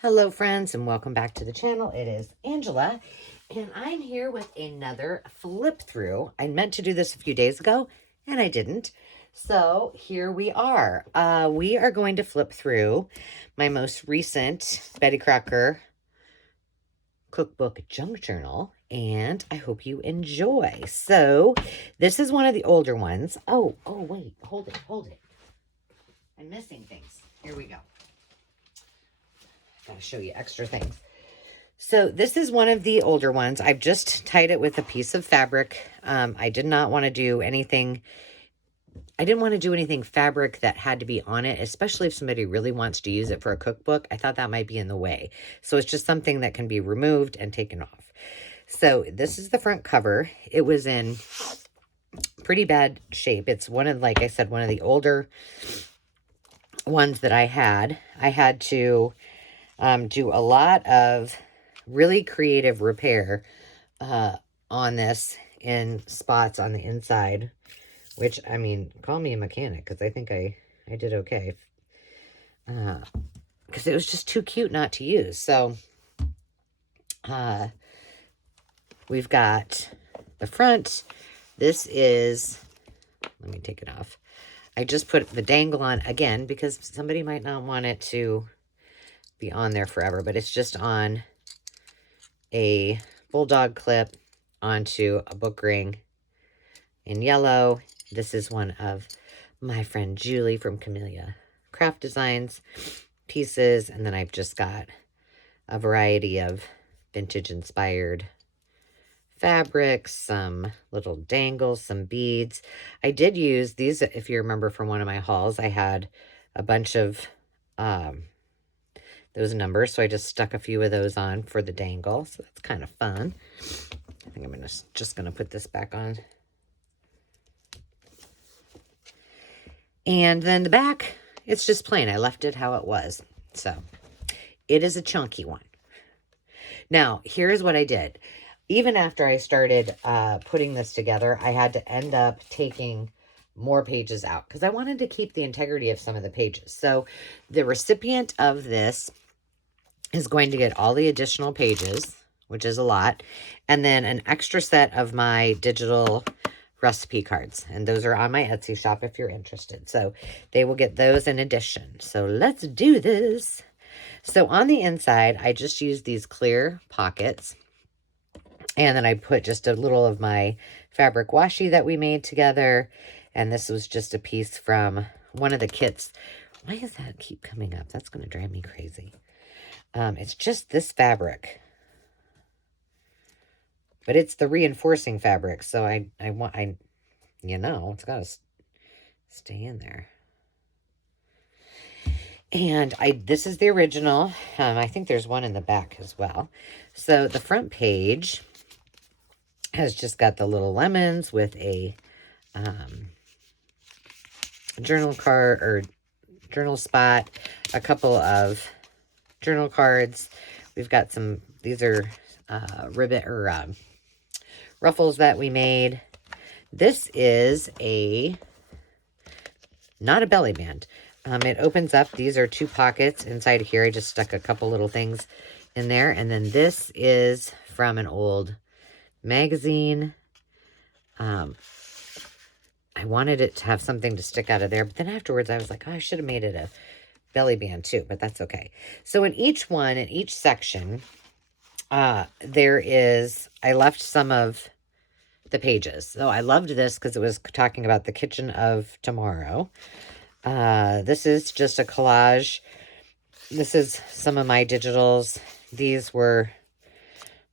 Hello friends and welcome back to the channel. It is Angela and I'm here with another flip through. I meant to do this a few days ago and I didn't. So here we are. We are going to flip through my most recent Betty Crocker cookbook junk journal and I hope you enjoy. So this is one of the older ones. Oh wait, hold it. I'm missing things. Here we go. Gotta show you extra things. So this is one of the older ones. I've just tied it with a piece of fabric. I did not want to do anything. I didn't want to do anything fabric that had to be on it, especially if somebody really wants to use it for a cookbook. I thought that might be in the way. So it's just something that can be removed and taken off. So this is the front cover. It was in pretty bad shape. It's one of, like I said, one of the older ones that I had. I had to do a lot of really creative repair on this in spots on the inside, which, I mean, call me a mechanic because I think I did okay. Because it was just too cute not to use. So we've got the front. This is, let me take it off. I just put the dangle on again because somebody might not want it to be on there forever, but it's just on a bulldog clip onto a book ring in yellow. This is one of my friend Julie from Camellia Craft Designs pieces, and then I've just got a variety of vintage inspired fabrics, some little dangles, some beads. I did use these, if you remember from one of my hauls, I had a bunch of those numbers, so I just stuck a few of those on for the dangle, so that's kind of fun. I think I'm just gonna put this back on. And then the back, it's just plain. I left it how it was. So it is a chunky one. Now, here's what I did. Even after I started putting this together, I had to end up taking more pages out because I wanted to keep the integrity of some of the pages. So the recipient of this is going to get all the additional pages, which is a lot, and then an extra set of my digital recipe cards. And those are on my Etsy shop if you're interested. So they will get those in addition. So let's do this. So on the inside, I just used these clear pockets. And then I put just a little of my fabric washi that we made together. And this was just a piece from one of the kits. Why does that keep coming up? That's going to drive me crazy. It's just this fabric. But it's the reinforcing fabric. So you know, it's got to stay in there. And this is the original. I think there's one in the back as well. So the front page has just got the little lemons with a journal card or journal spot, a couple of journal cards. We've got some, these are ribbon or ruffles that we made. This is not a belly band. It opens up. These are 2 pockets inside here. I just stuck a couple little things in there. And then this is from an old magazine. I wanted it to have something to stick out of there, but then afterwards I was like, oh, I should have made it a belly band too, but that's okay. So in each section, I left some of the pages. So I loved this because it was talking about the kitchen of tomorrow. This is just a collage. This is some of my digitals. These were,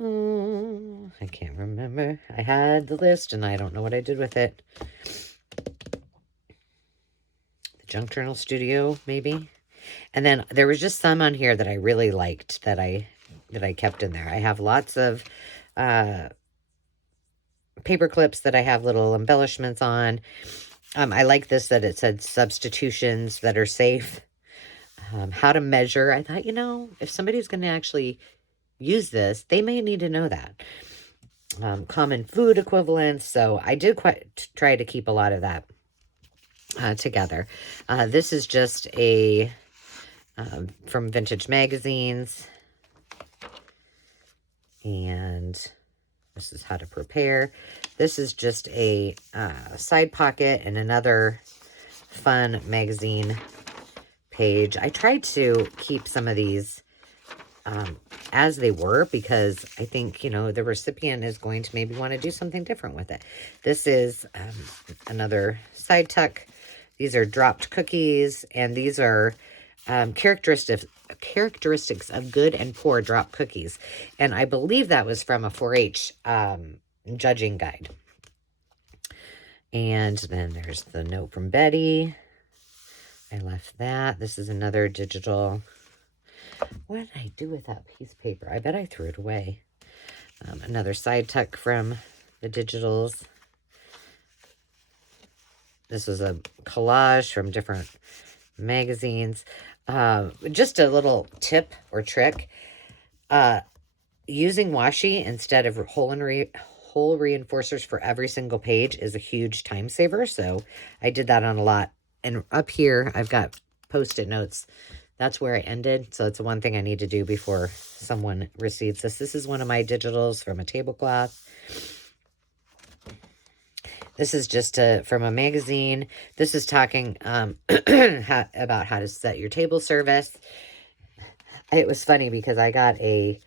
I can't remember. I had the list and I don't know what I did with it. The Junk Journal Studio, maybe. And then there was just some on here that I really liked that I kept in there. I have lots of paper clips that I have little embellishments on. I like this that it said substitutions that are safe. How to measure. I thought, you know, if somebody's going to actually use this, they may need to know that. Common food equivalents. So I did try to keep a lot of that together. This is just a from vintage magazines. And this is how to prepare. This is just a side pocket and another fun magazine page. I tried to keep some of these as they were, because I think, you know, the recipient is going to maybe want to do something different with it. This is another side tuck. These are dropped cookies, and these are characteristics of good and poor drop cookies. And I believe that was from a 4-H judging guide. And then there's the note from Betty. I left that. This is another digital. What did I do with that piece of paper? I bet I threw it away. Another side tuck from the digitals. This is a collage from different magazines. Just a little tip or trick. Using washi instead of hole reinforcers for every single page is a huge time saver. So I did that on a lot. And up here, I've got Post-it notes. That's where I ended. So it's one thing I need to do before someone receives this. This is one of my digitals from a tablecloth. This is just from a magazine. This is talking about how to set your table service. It was funny because I got a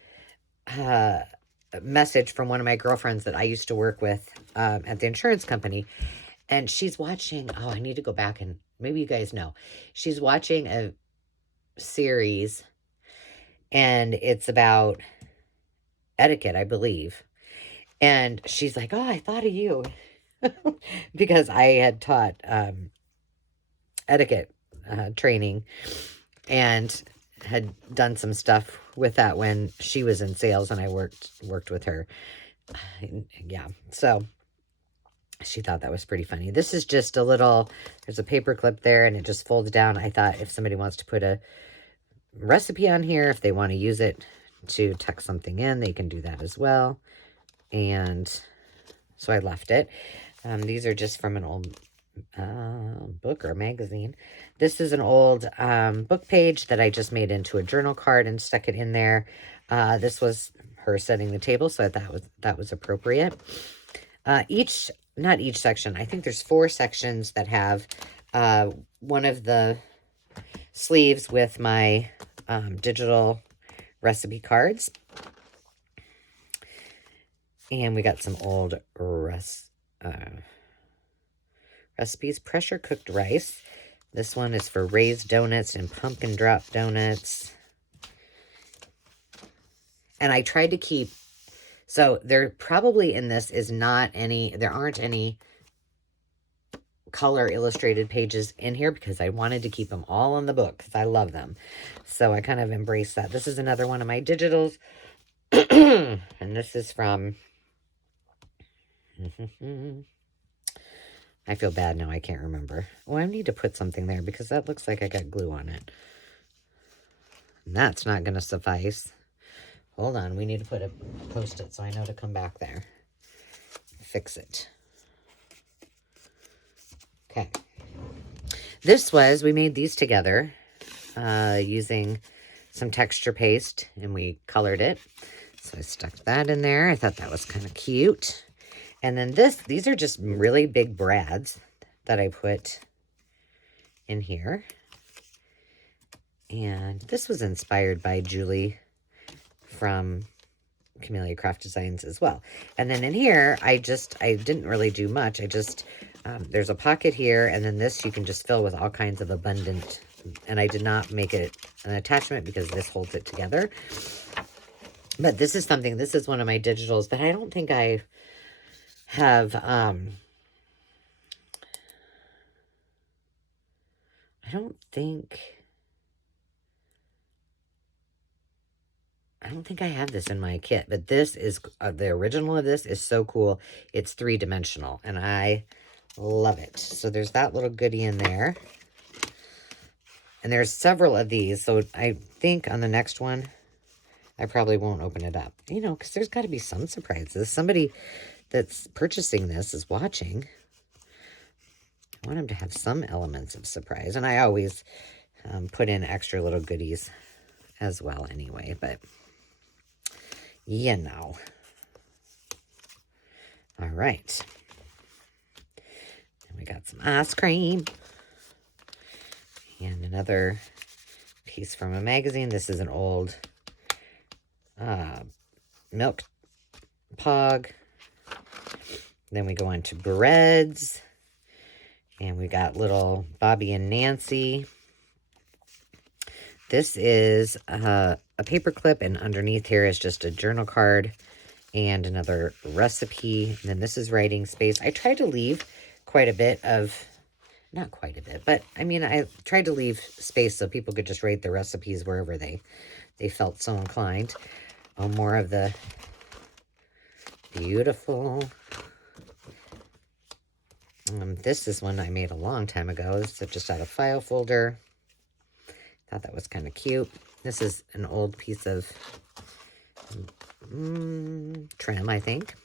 message from one of my girlfriends that I used to work with at the insurance company. And she's watching, I need to go back and maybe you guys know. She's watching a series, and it's about etiquette, I believe. And she's like, I thought of you. Because I had taught etiquette training and had done some stuff with that when she was in sales and I worked with her. Yeah, so she thought that was pretty funny. This is just a little, there's a paper clip there and it just folds down. I thought if somebody wants to put a recipe on here, if they want to use it to tuck something in, they can do that as well. And so I left it. These are just from an old book or magazine. This is an old book page that I just made into a journal card and stuck it in there. This was her setting the table, so that was appropriate. Not each section. I think there's 4 sections that have one of the sleeves with my digital recipe cards. And we got some old recipes. Pressure cooked rice. This one is for raised donuts and pumpkin drop donuts. And I tried to keep, so there probably in this there aren't any color illustrated pages in here because I wanted to keep them all in the book because I love them. So I kind of embraced that. This is another one of my digitals. And this is from, I feel bad now. I can't remember. Oh, I need to put something there because that looks like I got glue on it. And that's not going to suffice. Hold on. We need to put a Post-it so I know to come back there. Fix it. Okay. We made these together using some texture paste and we colored it. So I stuck that in there. I thought that was kind of cute. And then these are just really big brads that I put in here. And this was inspired by Julie from Camellia Craft Designs as well. And then in here, I didn't really do much. There's a pocket here, and then this you can just fill with all kinds of abundant, and I did not make it an attachment because this holds it together. But this is one of my digitals, but I don't think I have, I don't think I have this in my kit, but this is, the original of this is so cool. It's 3-dimensional, and I love it. So there's that little goodie in there. And there's several of these, so I think on the next one, I probably won't open it up. Because there's got to be some surprises. Somebody that's purchasing this is watching. I want them to have some elements of surprise. And I always put in extra little goodies as well anyway, but you know. All right. And we got some ice cream. And another piece from a magazine. This is an old milk pog. Then we go on to breads. And we got little Bobby and Nancy. This is a paper clip, and underneath here is just a journal card and another recipe. And then this is writing space. I tried to leave quite a bit of, not quite a bit, but I mean, I tried to leave space so people could just write the recipes wherever they felt so inclined. Oh, more of the beautiful. This is one I made a long time ago. This is just out of file folder. Thought that was kind of cute. This is an old piece of trim, I think.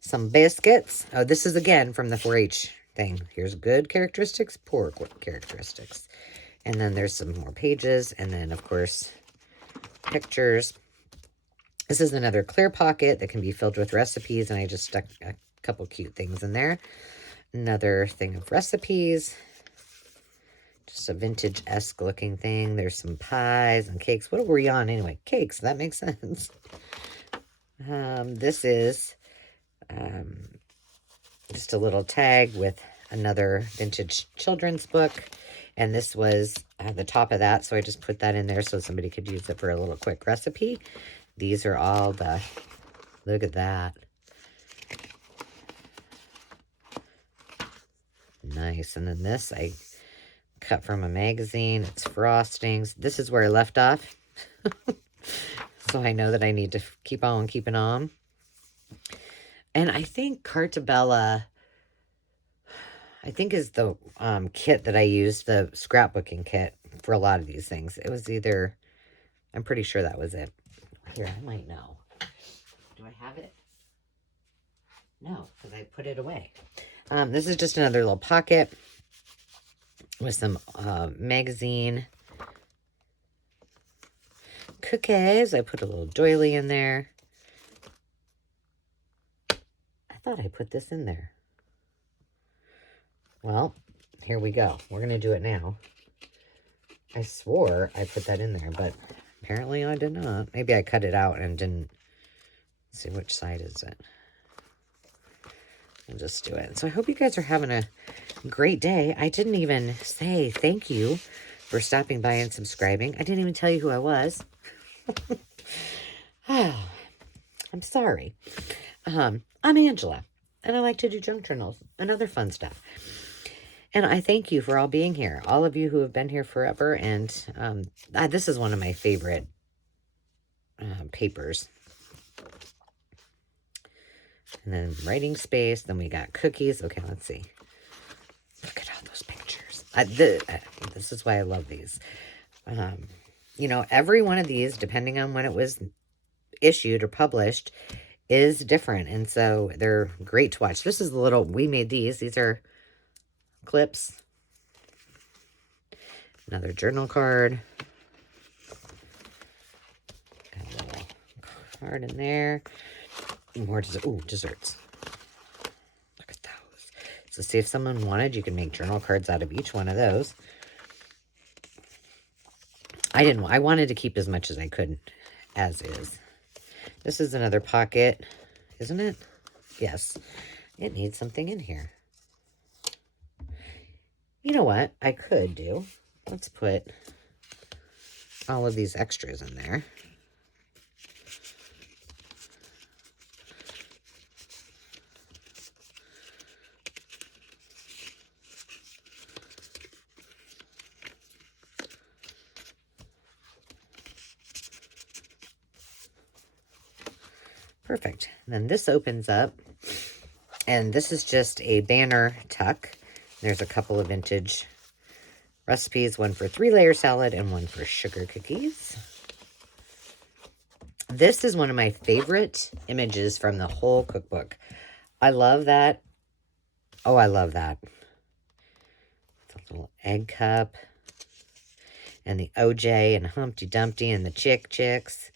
Some biscuits. Oh, this is again from the 4-H thing. Here's good characteristics, poor characteristics. And then there's some more pages. And then, of course, pictures. This is another clear pocket that can be filled with recipes. And I just stuck a couple cute things in there. Another thing of recipes. Just a vintage-esque looking thing. There's some pies and cakes. What were we on anyway? Cakes. That makes sense. This is just a little tag with another vintage children's book. And this was the top of that. So I just put that in there so somebody could use it for a little quick recipe. These are all the, look at that. Nice. And then this I cut from a magazine. It's frostings. This is where I left off. So I know that I need to keep on keeping on. And I think Cartabella, I think is the kit that I used, the scrapbooking kit for a lot of these things. It was either, I'm pretty sure that was it. Here, I might know. Do I have it? No, because I put it away. This is just another little pocket with some magazine cookies. I put a little doily in there. I thought I put this in there. Well, here we go. We're going to do it now. I swore I put that in there, but apparently I did not. Maybe I cut it out and didn't. Let's see, which side is it? We'll just do it. So I hope you guys are having a great day. I didn't even say thank you for stopping by and subscribing. I didn't even tell you who I was. I'm sorry. I'm Angela, and I like to do junk journals and other fun stuff. And I thank you for all being here. All of you who have been here forever. And this is one of my favorite papers. And then writing space. Then we got cookies. Okay, let's see. Look at all those pictures. This is why I love these. You know, every one of these, depending on when it was issued or published, is different. And so they're great to watch. This is the little, we made these. These are clips. Another journal card. Got a little card in there. More desserts. Ooh, desserts. Look at those. So see if someone wanted, you can make journal cards out of each one of those. I wanted to keep as much as I could as is. This is another pocket, isn't it? Yes. It needs something in here. You know what I could do? Let's put all of these extras in there. Perfect. And then this opens up, and this is just a banner tuck. There's a couple of vintage recipes, one for 3-layer salad and one for sugar cookies. This is one of my favorite images from the whole cookbook. I love that. Oh, I love that. It's a little egg cup. and the OJ and Humpty Dumpty and the Chicks.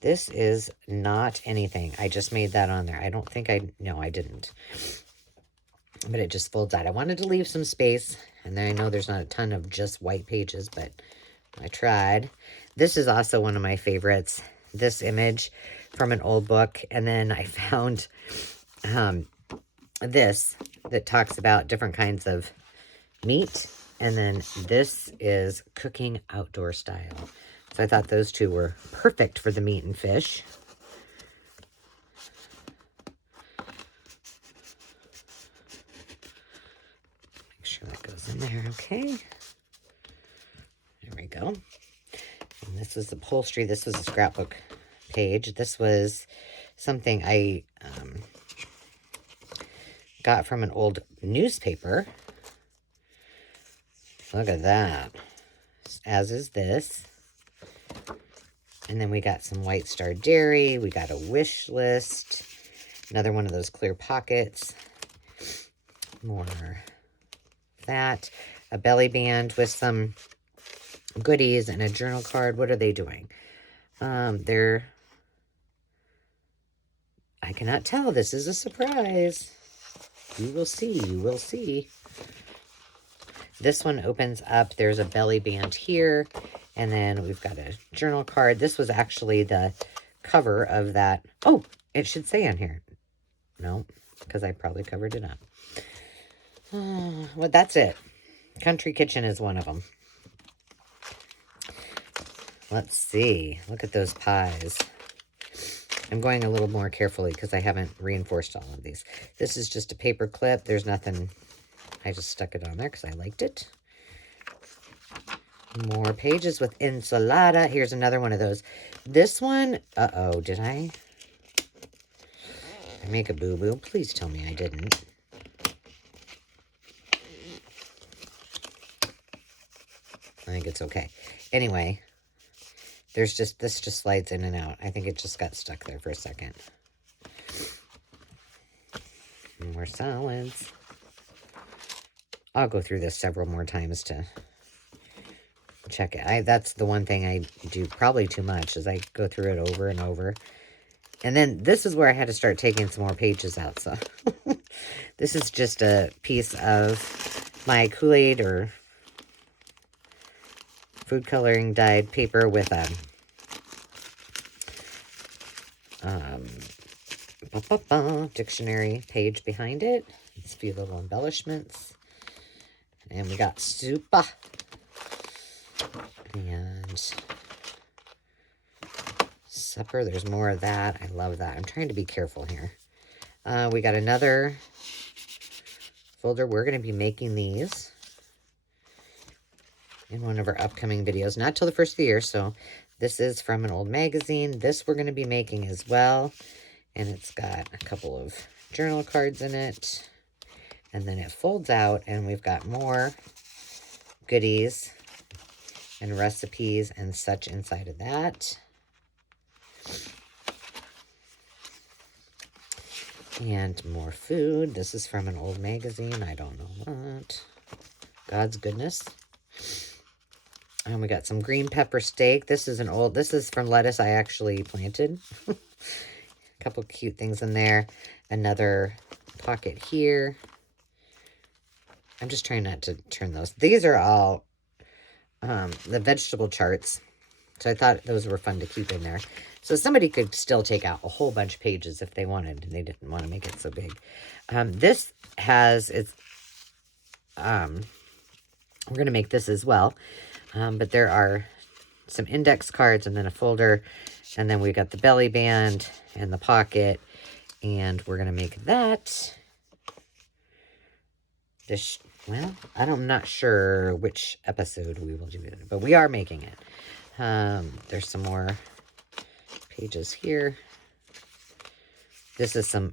This is not anything. I just made that on there. I don't think no, I didn't. But it just folds out. I wanted to leave some space, and then I know there's not a ton of just white pages, but I tried. This is also one of my favorites. This image from an old book, and then I found this that talks about different kinds of meat, and then this is cooking outdoor style. So I thought those two were perfect for the meat and fish. Make sure that goes in there, okay. There we go. And this is upholstery. This was a scrapbook page. This was something I got from an old newspaper. Look at that. As is this. And then we got some White Star Dairy. We got a wish list. Another one of those clear pockets. More that. A belly band with some goodies and a journal card. What are they doing? I cannot tell. This is a surprise. You will see. You will see. This one opens up. There's a belly band here. And then we've got a journal card. This was actually the cover of that. Oh, it should say on here. No, because I probably covered it up. Well, that's it. Country Kitchen is one of them. Let's see. Look at those pies. I'm going a little more carefully because I haven't reinforced all of these. This is just a paper clip. There's nothing. I just stuck it on there because I liked it. More pages with ensalada. Here's another one of those. This one, uh-oh, did I make a boo-boo? Please tell me I didn't. I think it's okay. Anyway, this just slides in and out. I think it just got stuck there for a second. More solids. I'll go through this several more times to check it. That's the one thing I do probably too much, is I go through it over and over. And then this is where I had to start taking some more pages out. So this is just a piece of my Kool-Aid or food coloring dyed paper with a dictionary page behind it. It's a few little embellishments. And we got Supa. And supper. There's more of that. I love that. I'm trying to be careful here. We got another folder. We're going to be making these in one of our upcoming videos. Not till the first of the year, so this is from an old magazine. This we're going to be making as well. And it's got a couple of journal cards in it. And then it folds out, and we've got more goodies and recipes and such inside of that. And more food. This is from an old magazine. I don't know what. God's goodness. And we got some green pepper steak. This is from lettuce I actually planted. A couple cute things in there. Another pocket here. I'm just trying not to turn those. These are all the vegetable charts. So I thought those were fun to keep in there. So somebody could still take out a whole bunch of pages if they wanted. And they didn't want to make it so big. This has its... we're going to make this as well. But there are some index cards and then a folder. And then we got the belly band and the pocket. And we're going to make that. Well, I'm not sure which episode we will do it, but we are making it. There's some more pages here. This is some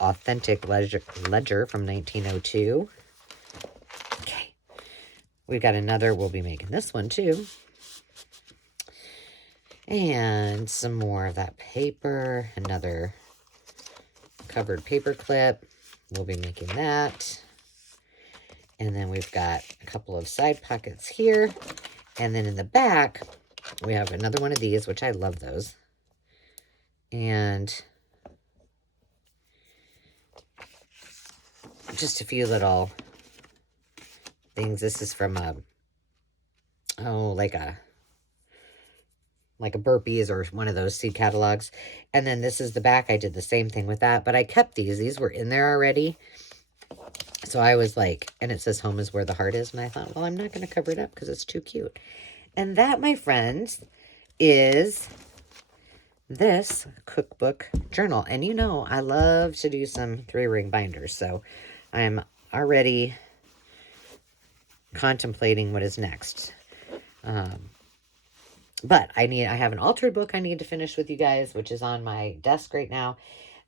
authentic ledger from 1902. Okay. We've got another. We'll be making this one too. And some more of that paper. Another covered paper clip. We'll be making that. And then we've got a couple of side pockets here. And then in the back, we have another one of these, which I love those. And just a few little things. This is from like a Burpees or one of those seed catalogs. And then this is the back. I did the same thing with that, but I kept these. These were in there already. So I was like, and it says home is where the heart is. And I thought, well, I'm not going to cover it up because it's too cute. And that, my friends, is this cookbook journal. And you know, I love to do some 3-ring binders. So I'm already contemplating what is next. But I have an altered book I need to finish with you guys, which is on my desk right now,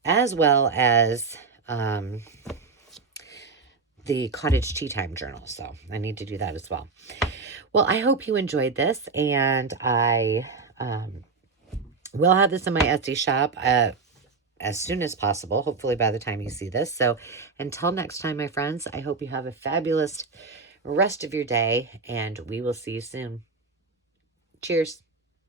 as well as the cottage tea time journal. So I need to do that as well. Well, I hope you enjoyed this, and I will have this in my Etsy shop as soon as possible, hopefully by the time you see this. So until next time, my friends, I hope you have a fabulous rest of your day, and we will see you soon. Cheers.